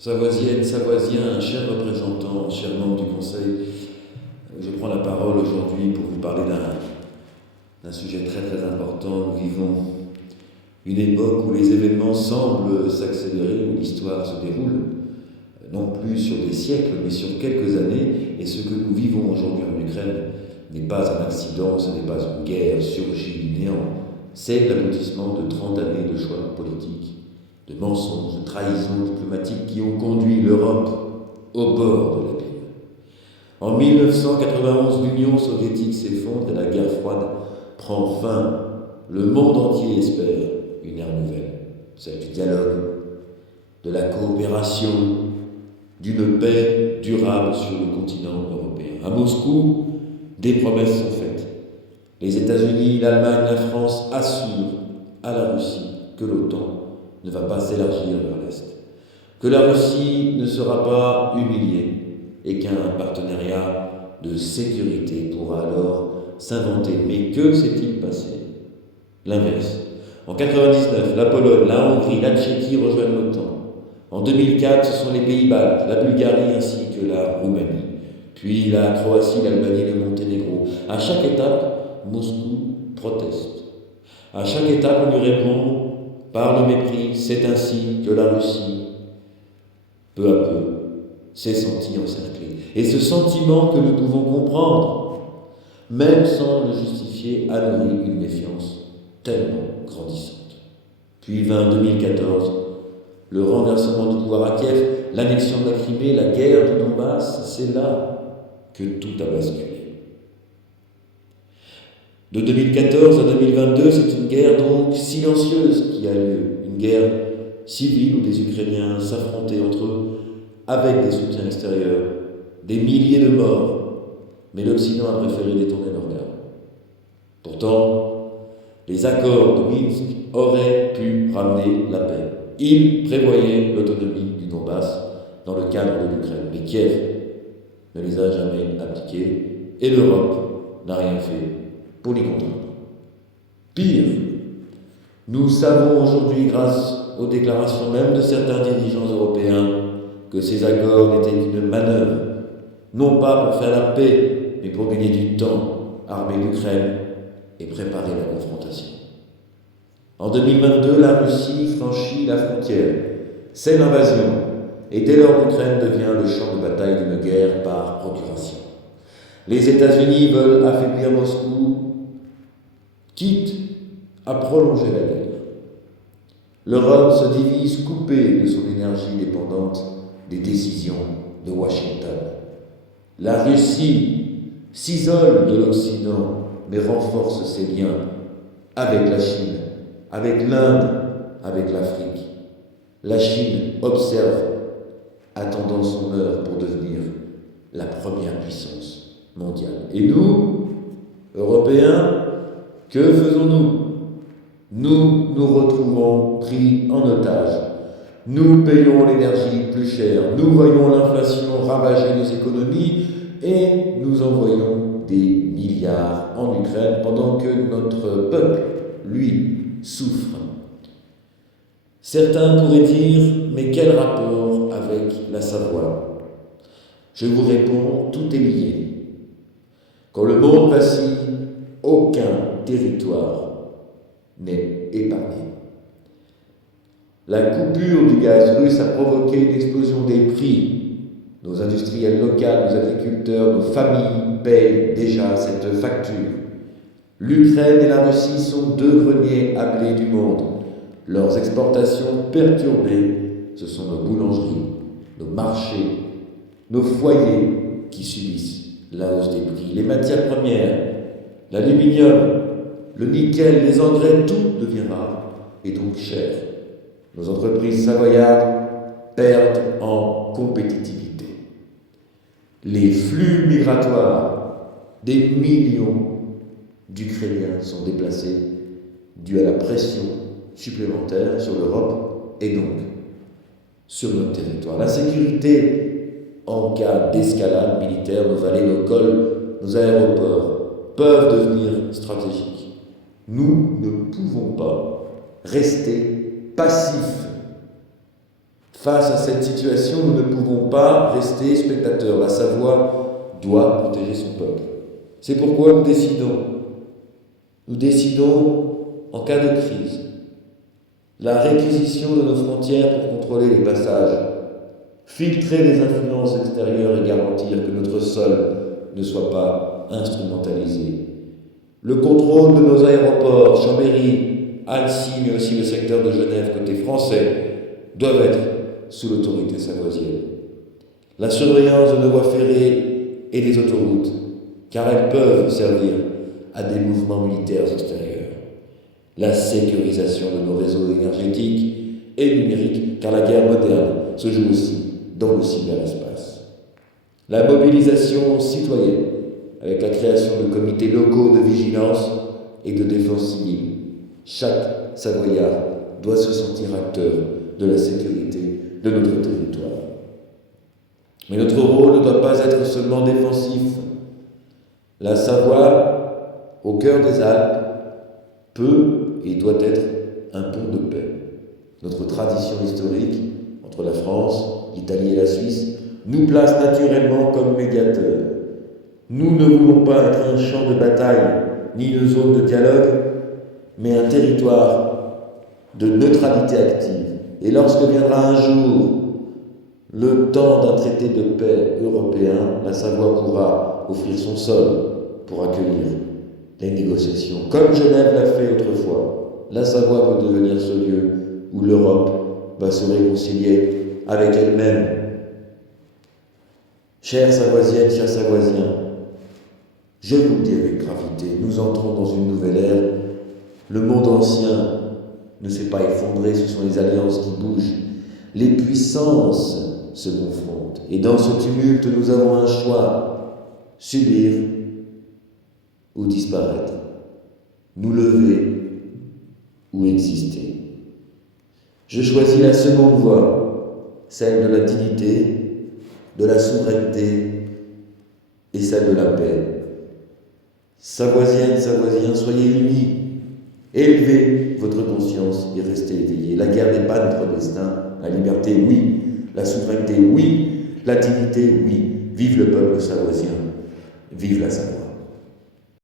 Savoisienne, Savoisien, cher représentant, cher membre du Conseil, je prends la parole aujourd'hui pour vous parler d'un sujet très très important. Nous vivons une époque où les événements semblent s'accélérer, où l'histoire se déroule, non plus sur des siècles, mais sur quelques années, et ce que nous vivons aujourd'hui en Ukraine n'est pas un accident, ce n'est pas une guerre surgie du néant, c'est l'aboutissement de 30 années de choix politiques, de mensonges, de trahisons diplomatiques qui ont conduit l'Europe au bord de l'abîme. En 1991, l'Union soviétique s'effondre et la guerre froide prend fin. Le monde entier espère une ère nouvelle, celle du dialogue, de la coopération, d'une paix durable sur le continent européen. À Moscou, des promesses sont faites. Les États-Unis, l'Allemagne, la France assurent à la Russie que l'OTAN ne va pas s'élargir vers l'Est, que la Russie ne sera pas humiliée et qu'un partenariat de sécurité pourra alors s'inventer. Mais que s'est-il passé? L'inverse. En 1999, la Pologne, la Hongrie, la Tchéquie rejoignent l'OTAN. En 2004, ce sont les pays baltes, la Bulgarie ainsi que la Roumanie. Puis la Croatie, l'Albanie, le Monténégro. À chaque étape, Moscou proteste. À chaque étape, on lui répond par le mépris. C'est ainsi que la Russie, peu à peu, s'est sentie encerclée. Et ce sentiment que nous pouvons comprendre, même sans le justifier, a nourri une méfiance tellement grandissante. Puis vint 2014, le renversement du pouvoir à Kiev, l'annexion de la Crimée, la guerre du Donbass, c'est là que tout a basculé. De 2014 à 2022, c'est une guerre donc silencieuse qui a lieu, une guerre civile où des Ukrainiens s'affrontaient entre eux avec des soutiens extérieurs, des milliers de morts, mais l'Occident a préféré détourner le regard. Pourtant, les accords de Minsk auraient pu ramener la paix. Ils prévoyaient l'autonomie du Donbass dans le cadre de l'Ukraine, mais Kiev ne les a jamais appliqués et l'Europe n'a rien fait pour l'y contraindre. Pire, nous savons aujourd'hui, grâce aux déclarations même de certains dirigeants européens, que ces accords n'étaient qu'une manœuvre, non pas pour faire la paix, mais pour gagner du temps, armer l'Ukraine et préparer la confrontation. En 2022, la Russie franchit la frontière. C'est l'invasion. Et dès lors, l'Ukraine devient le champ de bataille d'une guerre par procuration. Les États-Unis veulent affaiblir Moscou, quitte à prolonger la guerre. L'Europe se divise, coupée de son énergie dépendante des décisions de Washington. La Russie s'isole de l'Occident, mais renforce ses liens avec la Chine, avec l'Inde, avec l'Afrique. La Chine observe, attendant son heure pour devenir la première puissance mondiale. Et nous, Européens, que faisons-nous? Nous nous retrouvons pris en otage. Nous payons l'énergie plus cher, nous voyons l'inflation ravager nos économies et nous envoyons des milliards en Ukraine pendant que notre peuple, lui, souffre. Certains pourraient dire, mais quel rapport avec la Savoie? Je vous réponds, tout est lié. Quand le monde vacille, aucun territoire n'est épargné. La coupure du gaz russe a provoqué une explosion des prix. Nos industriels locaux, nos agriculteurs, nos familles payent déjà cette facture. L'Ukraine et la Russie sont deux greniers à blé du monde. Leurs exportations perturbées, ce sont nos boulangeries, nos marchés, nos foyers qui subissent la hausse des prix. Les matières premières, l'aluminium, le nickel, les engrais, tout devient rare et donc cher. Nos entreprises savoyardes perdent en compétitivité. Les flux migratoires, des millions d'Ukrainiens sont déplacés dû à la pression supplémentaire sur l'Europe et donc sur notre territoire. La sécurité en cas d'escalade militaire, nos vallées, nos cols, nos aéroports peuvent devenir stratégiques. Nous ne pouvons pas rester passifs Face à cette situation, nous ne pouvons pas rester spectateurs. La Savoie doit protéger son peuple. C'est pourquoi nous décidons, en cas de crise, la réquisition de nos frontières pour contrôler les passages, filtrer les influences extérieures et garantir que notre sol ne soit pas instrumentalisé. Le contrôle de nos aéroports, Chambéry, Annecy, mais aussi le secteur de Genève côté français, doivent être sous l'autorité savoisienne. La surveillance de nos voies ferrées et des autoroutes, car elles peuvent servir à des mouvements militaires extérieurs. La sécurisation de nos réseaux énergétiques et numériques, car la guerre moderne se joue aussi dans le cyberespace. La mobilisation citoyenne, avec la création de comités locaux de vigilance et de défense civile. Chaque Savoyard doit se sentir acteur de la sécurité de notre territoire. Mais notre rôle ne doit pas être seulement défensif. La Savoie, au cœur des Alpes, peut et doit être un pont de paix. Notre tradition historique entre la France, l'Italie et la Suisse nous place naturellement comme médiateurs. Nous ne voulons pas être un champ de bataille, ni une zone de dialogue, mais un territoire de neutralité active. Et lorsque viendra un jour le temps d'un traité de paix européen, la Savoie pourra offrir son sol pour accueillir les négociations. Comme Genève l'a fait autrefois, la Savoie peut devenir ce lieu où l'Europe va se réconcilier avec elle-même. Chères Savoisiennes, chers Savoisiens, je vous le dis avec gravité, nous entrons dans une nouvelle ère. Le monde ancien ne s'est pas effondré, ce sont les alliances qui bougent. Les puissances se confrontent. Et dans ce tumulte, nous avons un choix, subir ou disparaître, nous lever ou exister. Je choisis la seconde voie, celle de la dignité, de la souveraineté et celle de la paix. Savoisiennes, Savoisiens, soyez unis, élevez votre conscience et restez éveillés. La guerre n'est pas notre destin, la liberté, oui, la souveraineté, oui, la dignité, oui. Vive le peuple savoisien, vive la Savoie.